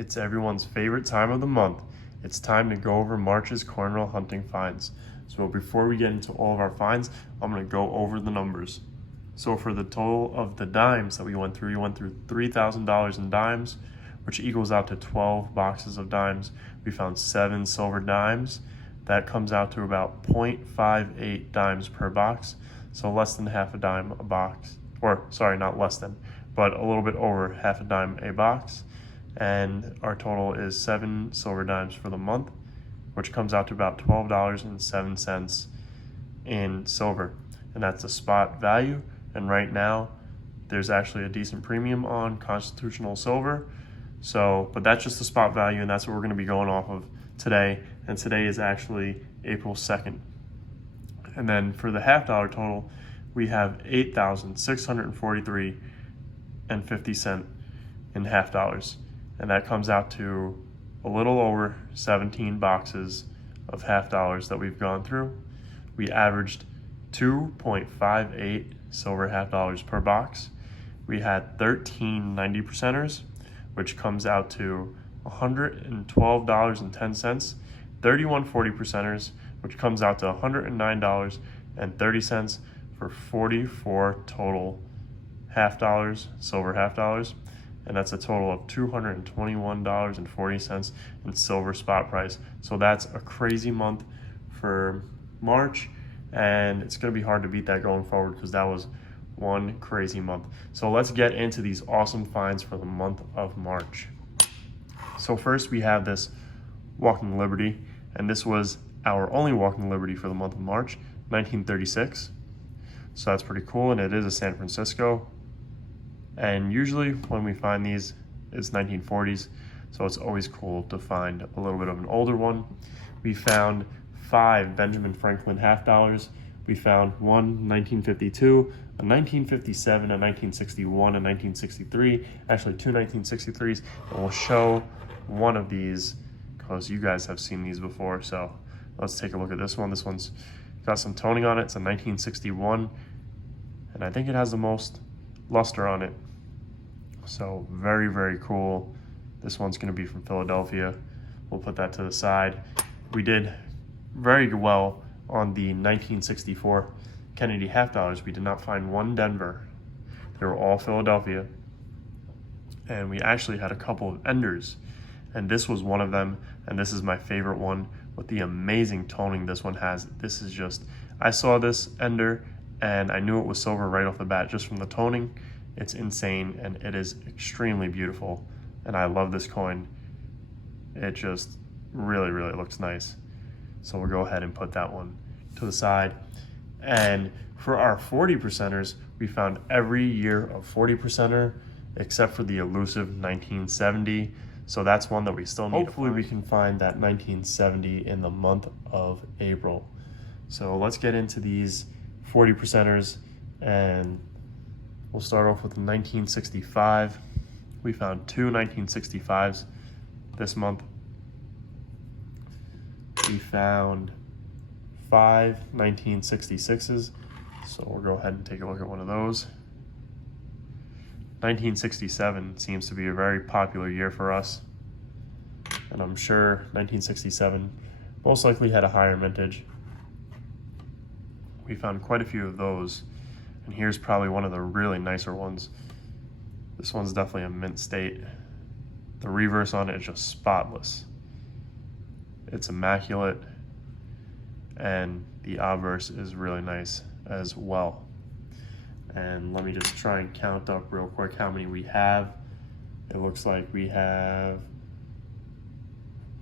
It's everyone's favorite time of the month. It's time to go over March's corn roll hunting finds. So before we get into all of our finds, I'm going to go over the numbers. So for the total of the dimes that we went through $3,000 in dimes, which equals out to 12 boxes of dimes. We found 7 silver dimes. That comes out to about 0.58 dimes per box. So less than half a dime a box, or sorry, not less than, but a little bit over half a dime a box. And our total is 7 silver dimes for the month, which comes out to about $12.07 in silver. And that's the spot value. And right now, there's actually a decent premium on Constitutional Silver. So, but that's just the spot value, and that's what we're going to be going off of today. And today is actually April 2nd. And then for the half dollar total, we have $8,643.50 in half dollars. And that comes out to a little over 17 boxes of half dollars that we've gone through. We averaged 2.58 silver half dollars per box. We had 13 90 percenters, which comes out to $112.10. 31 40 percenters, which comes out to $109.30 for 44 total half dollars, silver half dollars. And that's a total of $221.40 in silver spot price. So that's a crazy month for March, and it's going to be hard to beat that going forward because that was one crazy month. So let's get into these awesome finds for the month of March. So first we have this Walking Liberty, and this was our only Walking Liberty for the month of March, 1936. So that's pretty cool, and it is a San Francisco. And usually when we find these, it's 1940s, so it's always cool to find a little bit of an older one. We found 5 Benjamin Franklin half dollars. We found one 1952, a 1957, a 1961, a 1963, actually 2 1963s, and we'll show one of these because you guys have seen these before. So let's take a look at this one. This one's got some toning on it. It's a 1961, and I think it has the most luster on it. So very, very cool. This one's going to be from Philadelphia. We'll put that to the side. We did very well on the 1964 Kennedy half dollars. We did not find one Denver. They were all Philadelphia. And we actually had a couple of enders, and this was one of them. And this is my favorite one with the amazing toning this one has. This is just, I saw this ender and I knew it was silver right off the bat just from the toning. It's insane, and it is extremely beautiful, and I love this coin. It just really, really looks nice. So we'll go ahead and put that one to the side. And for our 40 percenters, we found every year of 40 percenter except for the elusive 1970. So that's one that we still need. Hopefully we can find that 1970 in the month of April. So let's get into these 40 percenters, and we'll start off with 1965. We found 2 1965s this month. We found 5 1966s. So we'll go ahead and take a look at one of those. 1967 seems to be a very popular year for us, and I'm sure 1967 most likely had a higher mintage. We found quite a few of those, and here's probably one of the really nicer ones. This one's definitely a mint state. The reverse on it is just spotless. It's immaculate, and the obverse is really nice as well. And let me just try and count up real quick how many we have. It looks like we have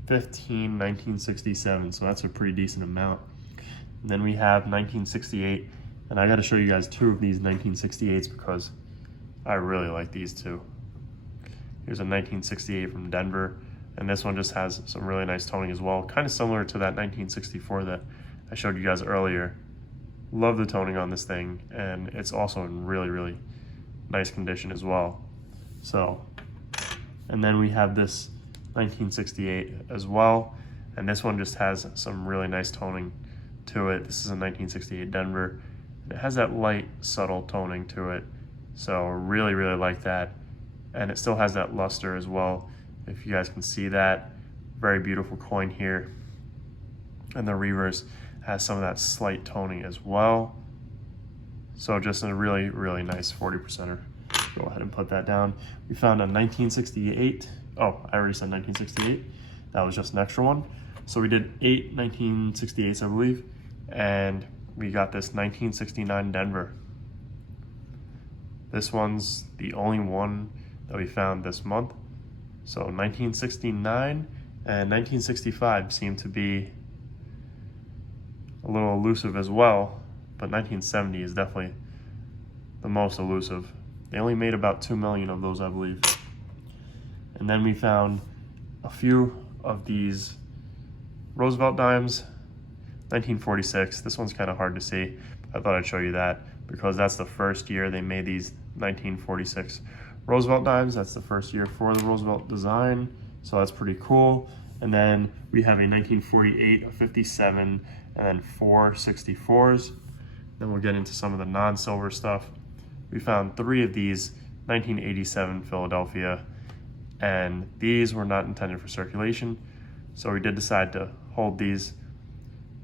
15 1967, so that's a pretty decent amount. And then we have 1968, and I got to show you guys 2 of these 1968s because I really like these 2. Here's a 1968 from Denver, and this one just has some really nice toning as well, kind of similar to that 1964 that I showed you guys earlier. Love the toning on this thing, and it's also in really, really nice condition as well. So, and then we have this 1968 as well, and this one just has some really nice toning to it. This is a 1968 Denver, and it has that light, subtle toning to it. So really, really like that. And it still has that luster as well. if you guys can see that. Very beautiful coin here. And the reverse has some of that slight toning as well. So just a really, really nice 40%er. Go ahead and put that down. We found a 1968. Oh, I already said 1968. That was just an extra one. So we did 8 1968s, I believe. And we got this 1969 Denver. This one's the only one that we found this month. So 1969 and 1965 seem to be a little elusive as well, but 1970 is definitely the most elusive. They only made about 2 million of those, I believe. And then we found a few of these Roosevelt dimes, 1946. This one's kind of hard to see. I thought I'd show you that because that's the first year they made these 1946 Roosevelt dimes. That's the first year for the Roosevelt design, so that's pretty cool. And then we have a 1948, a 57, and then 4 64s. Then we'll get into some of the non-silver stuff. We found 3 of these 1987 Philadelphia, and these were not intended for circulation, so we did decide to hold these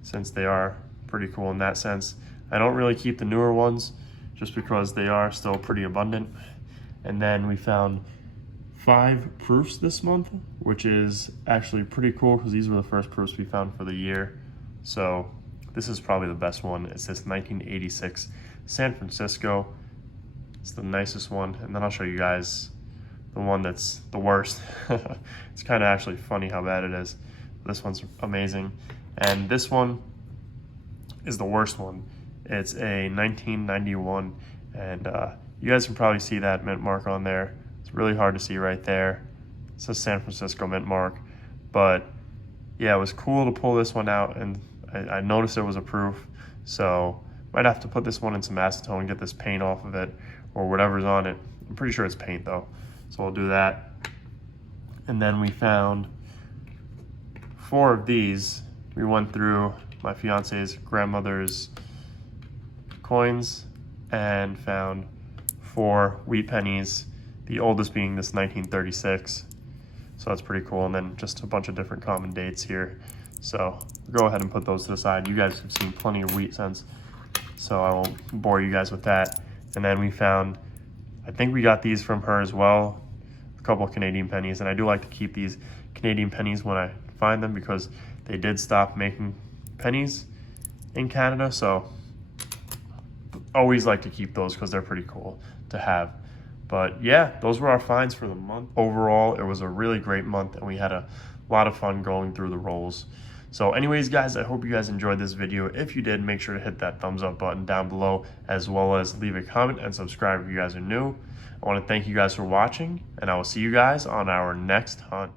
since they are pretty cool in that sense. I don't really keep the newer ones just because they are still pretty abundant. And then we found 5 proofs this month, which is actually pretty cool because these were the first proofs we found for the year. So this is probably the best one. It's this 1986 San Francisco. It's the nicest one. And then I'll show you guys the one that's the worst. It's kind of actually funny how bad it is. This one's amazing. And this one is the worst one. It's a 1991, and you guys can probably see that mint mark on there. It's really hard to see right there. It says San Francisco mint mark, but yeah, it was cool to pull this one out, and I noticed there was a proof, so might have to put this one in some acetone and get this paint off of it, or whatever's on it. I'm pretty sure it's paint though, so we'll do that. And then we found 4 of these. We went through my fiance's grandmother's coins and found 4 wheat pennies, the oldest being this 1936. So that's pretty cool. And then just a bunch of different common dates here. So go ahead and put those to the side. You guys have seen plenty of wheat cents, so I won't bore you guys with that. And then we found, I think we got these from her as well, a couple of Canadian pennies. And I do like to keep these Canadian pennies when I find them because they did stop making pennies in Canada, so always like to keep those because they're pretty cool to have. But yeah, those were our finds for the month. Overall, it was a really great month, and we had a lot of fun going through the rolls. So anyways, guys, I hope you guys enjoyed this video. If you did, make sure to hit that thumbs up button down below, as well as leave a comment and subscribe if you guys are new. I want to thank you guys for watching, and I will see you guys on our next hunt.